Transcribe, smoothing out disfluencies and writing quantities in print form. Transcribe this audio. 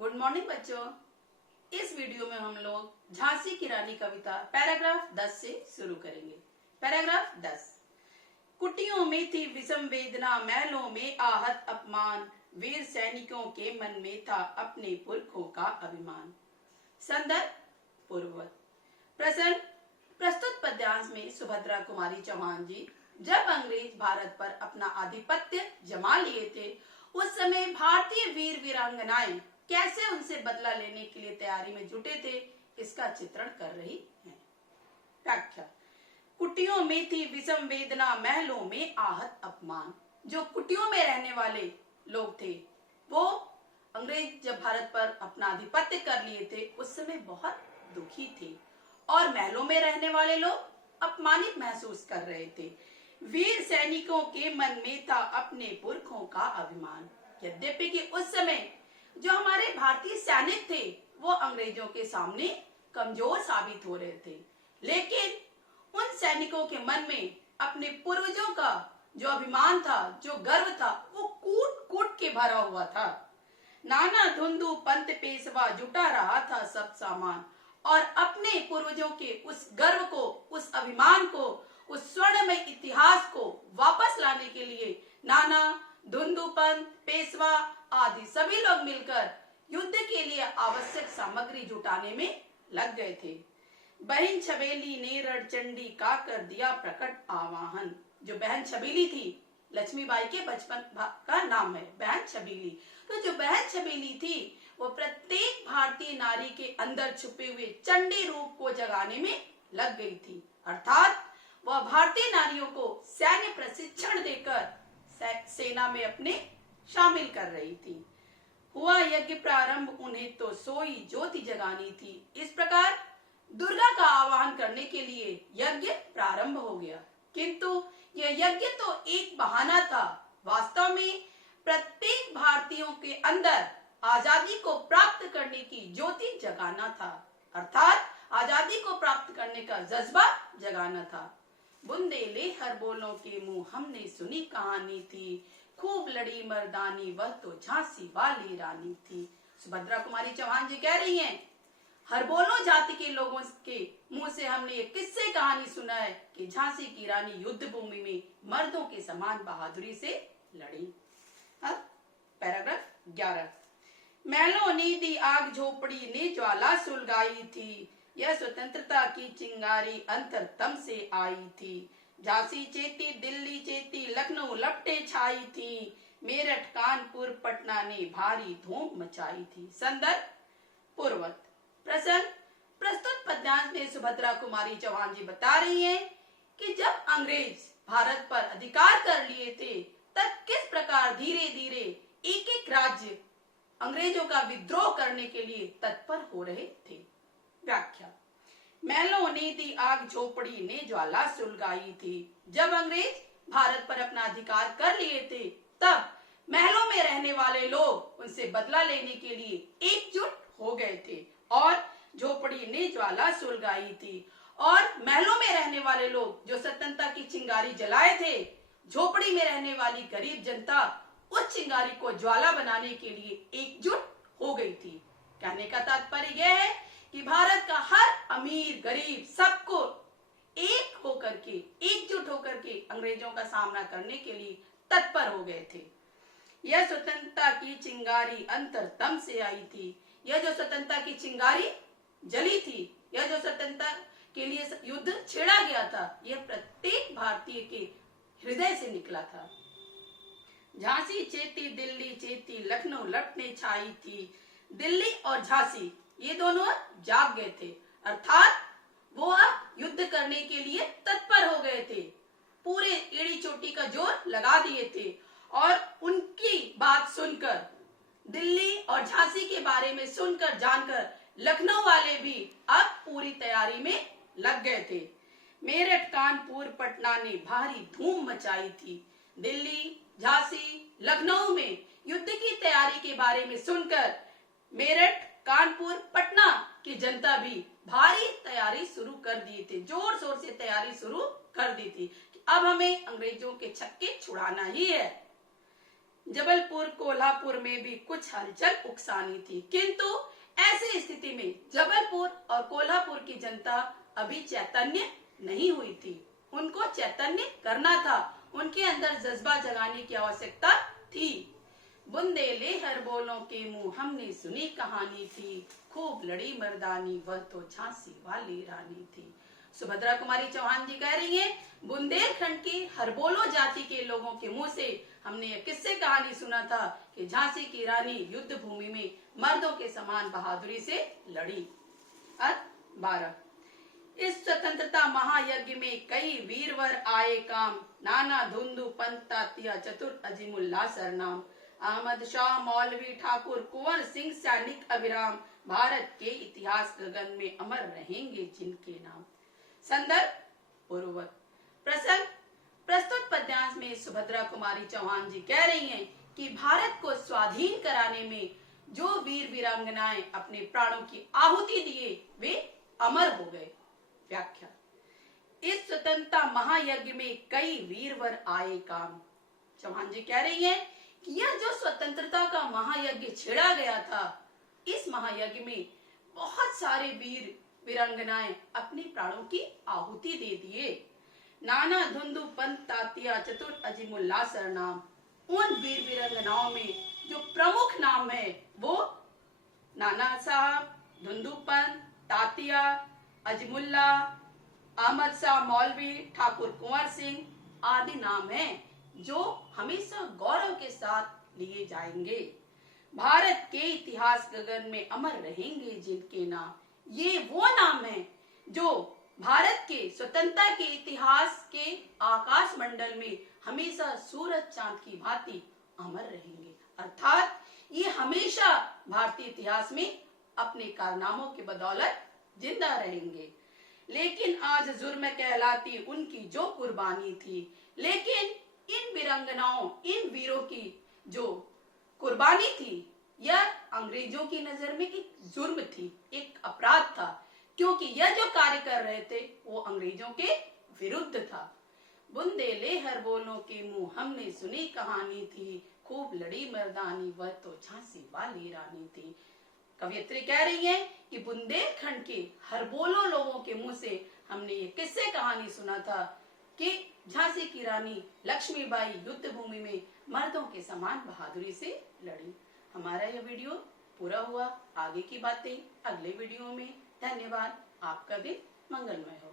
Good morning बच्चों। इस video में हम लोग झांसी की रानी कविता पैराग्राफ 10 से शुरू करेंगे। पैराग्राफ 10। कुटियों में थी विषम वेदना, महलों में आहत अपमान, वीर सैनिकों के मन में था अपने पुरखों का अभिमान। संदर्भ पूर्ववत। प्रश्न। प्रस्तुत पद्यांश में सुभद्रा कुमारी चौहान जी जब अंग्रेज भारत पर अपना आधिपत्य जमा लिए थे, उस समय भारतीय वीर वीरांगनाएं कैसे उनसे बदला लेने के लिए तैयारी में जुटे थे, इसका चित्रण कर रही हैं। व्याख्या। कुटियों में थी विषम वेदना, महलों में आहत अपमान। जो कुटियों में रहने वाले लोग थे वो अंग्रेज जब भारत पर अपना आधिपत्य कर लिए थे उस समय बहुत दुखी थे, और महलों में रहने वाले लोग अपमानित महसूस कर रहे थे। वीर सैनिकों के मन में था अपने पुरखों का अभिमान। यद्यपि कि उस समय जो हमारे भारतीय सैनिक थे वो अंग्रेजों के सामने कमजोर साबित हो रहे थे, लेकिन उन सैनिकों के मन में अपने पूर्वजों का जो अभिमान था, जो गर्व था, वो कूट कूट के भरा हुआ था। नाना धुंधु पंत पेशवा जुटा रहा था सब सामान, और अपने पूर्वजों के उस गर्व को, उस अभिमान को, उस स्वर्णमय इतिहास को वापस लाने के लिए नाना धुंधु पंत पेशवा आदि सभी लोग मिलकर युद्ध के लिए आवश्यक सामग्री जुटाने में लग गए थे। बहन छबेली ने रणचंडी का कर दिया प्रकट आवाहन। जो बहन छबीली थी, लक्ष्मीबाई के बचपन का नाम है बहन छबीली। तो जो बहन छबीली थी वो प्रत्येक भारतीय नारी के अंदर छुपे हुए चंडी रूप को जगाने में लग गई थी, अर्थात वह भारतीय नारियों को सैन्य प्रशिक्षण देकर सेना में अपने शामिल कर रही थी। हुआ यज्ञ प्रारंभ, उन्हें तो सोई ज्योति जगानी थी। इस प्रकार दुर्गा का आवाहन करने के लिए यज्ञ प्रारंभ हो गया, किंतु यह यज्ञ तो एक बहाना था। वास्तव में प्रत्येक भारतीयों के अंदर आजादी को प्राप्त करने की ज्योति जगाना था, अर्थात आजादी को प्राप्त करने का जज्बा जगाना था। बुंदेले हर बोलों के मुंह, हमने सुनी कहानी थी, खूब लड़ी मर्दानी, वह तो झांसी वाली रानी थी। सुभद्रा कुमारी चौहान जी कह रही हैं, हरबोलों जाति के लोगों के मुंह से हमने ये किस्से कहानी सुना है कि झांसी की रानी युद्ध भूमि में मर्दों के समान बहादुरी से लड़ी। अब पैराग्राफ 11। महलों ने दी आग, झोपड़ी ने ज्वाला सुलगाई थी, यह स्वतंत्रता की चिंगारी अंतरतम से आई थी। झांसी चेती, दिल्ली चेती, लखनऊ लपटे छाई थी, मेरठ कानपुर पटना ने भारी धूम मचाई थी। संदर्भ पूर्ववत। प्रश्न। प्रस्तुत पद्यांश में सुभद्रा कुमारी चौहान जी बता रही हैं कि जब अंग्रेज भारत पर अधिकार कर लिए थे तब किस प्रकार धीरे धीरे एक एक राज्य अंग्रेजों का विद्रोह करने के लिए तत्पर हो रहे थे। व्याख्या। महलों ने दी आग, झोपड़ी ने ज्वाला सुलगाई थी। जब अंग्रेज भारत पर अपना अधिकार कर लिए थे तब महलों में रहने वाले लोग उनसे बदला लेने के लिए एकजुट हो गए थे, और झोपड़ी ने ज्वाला सुलगाई थी, और महलों में रहने वाले लोग जो स्वतंत्रता की चिंगारी जलाए थे, झोपड़ी में रहने वाली गरीब जनता उस चिंगारी को ज्वाला बनाने के लिए एकजुट हो गई थी। कहने का तात्पर्य यह है कि भारत का हर अमीर गरीब सबको एक होकर के, एकजुट होकर के अंग्रेजों का सामना करने के लिए तत्पर हो गए थे। यह स्वतंत्रता की चिंगारी अंतरतम से आई थी। यह जो स्वतंत्रता की चिंगारी जली थी, यह जो स्वतंत्रता के लिए युद्ध छेड़ा गया था, यह प्रत्येक भारतीय के हृदय से निकला था। झांसी चेती, दिल्ली चेती, लखनऊ लपटे छाई थी। दिल्ली और झांसी ये दोनों जाग गए थे, अर्थात वो अब युद्ध करने के लिए तत्पर हो गए थे। पूरे एड़ी चोटी का जोर लगा दिए थे, और उनकी बात सुनकर, दिल्ली और झांसी के बारे में सुनकर जानकर लखनऊ वाले भी अब पूरी तैयारी में लग गए थे। मेरठ कानपुर पटना ने भारी धूम मचाई थी। दिल्ली, झांसी, लखनऊ में युद्ध की तैयारी के बारे में सुनकर मेरठ, कानपुर, पटना की जनता भी भारी तैयारी शुरू कर दिए थे, जोर शोर से तैयारी शुरू कर दी थी कि अब हमें अंग्रेजों के छक्के छुड़ाना ही है। जबलपुर कोल्हापुर में भी कुछ हलचल उकसानी थी, किंतु ऐसी स्थिति में जबलपुर और कोल्हापुर की जनता अभी चैतन्य नहीं हुई थी। उनको चैतन्य करना था, उनके अंदर जज्बा जगाने की आवश्यकता थी। बुंदेले हर बोलों के मुंह हमने सुनी कहानी थी, खूब लड़ी मर्दानी वह तो झांसी वाली रानी थी। सुभद्रा कुमारी चौहान जी कह रही हैं, बुंदेलखंड की हरबोलो जाति के लोगों के मुंह से हमने यह किस्से कहानी सुना था कि झांसी की रानी युद्ध भूमि में मर्दों के समान बहादुरी से लड़ी। 12 इस स्वतंत्रता महायज्ञ में कई वीरवर आए काम, नाना धुंधु पंत तात्या चतुर अजीमुल्ला सरनाम, अहमद शाह मौलवी ठाकुर कुंवर सिंह सैनिक अभिराम, भारत के इतिहास गगन में अमर रहेंगे जिनके नाम। संदर्भ पूर्वक प्रसंग प्रस्तुत पद्यांश में सुभद्रा कुमारी चौहान जी कह रही हैं कि भारत को स्वाधीन कराने में जो वीर वीरांगनाएं अपने प्राणों की आहुति दिए वे अमर हो गए। व्याख्या, इस स्वतंत्रता महायज्ञ में कई वीरवर आए काम। चौहान जी कह रही हैं कि यह जो स्वतंत्रता का महायज्ञ छेड़ा गया था, इस महायज्ञ में बहुत सारे वीर वीरांगनाएं अपने प्राणों की आहुति दे दिए। नाना धुंधु पंत तात्या चतुर अजीमुल्ला सरनाम, उन वीर वीरांगनाओं में जो प्रमुख नाम है वो नाना साहब, धुंधु पंत, तात्या, अजमुल्ला, अहमद शाह मौलवी, ठाकुर कुंवर सिंह आदि नाम हैं जो हमेशा गौरव के साथ लिए जाएंगे। भारत के इतिहास गगन में अमर रहेंगे जिनके नाम, ये वो नाम हैं जो भारत के स्वतंत्रता के इतिहास के आकाश मंडल में हमेशा सूरज चांद की भांति अमर रहेंगे। अर्थात ये हमेशा भारतीय इतिहास में अपने कारनामों की बदौलत जिंदा रहेंगे। लेकिन आज जुर्म कहलाती उनकी जो कुर्बानी थी, लेकिन इन वीरांगनाओं, इन वीरों की जो कुर्बानी थी, यह अंग्रेजों की नजर में एक जुर्म थी, एक अपराध था, क्योंकि यह जो कार्य कर रहे थे वो अंग्रेजों के विरुद्ध था। बुंदेले हर बोलों के मुंह हमने सुनी कहानी थी, खूब लड़ी मर्दानी वह तो झांसी वाली रानी थी। कवयित्री कह रही है कि बुंदेलखंड के हरबोलो लोगों के मुंह से हमने ये किस्से कहानी सुना था कि झांसी की रानी लक्ष्मीबाई युद्ध भूमि में मर्दों के समान बहादुरी से लड़ी। हमारा यह वीडियो पूरा हुआ, आगे की बातें अगले वीडियो में। धन्यवाद। आपका दिन मंगलमय हो।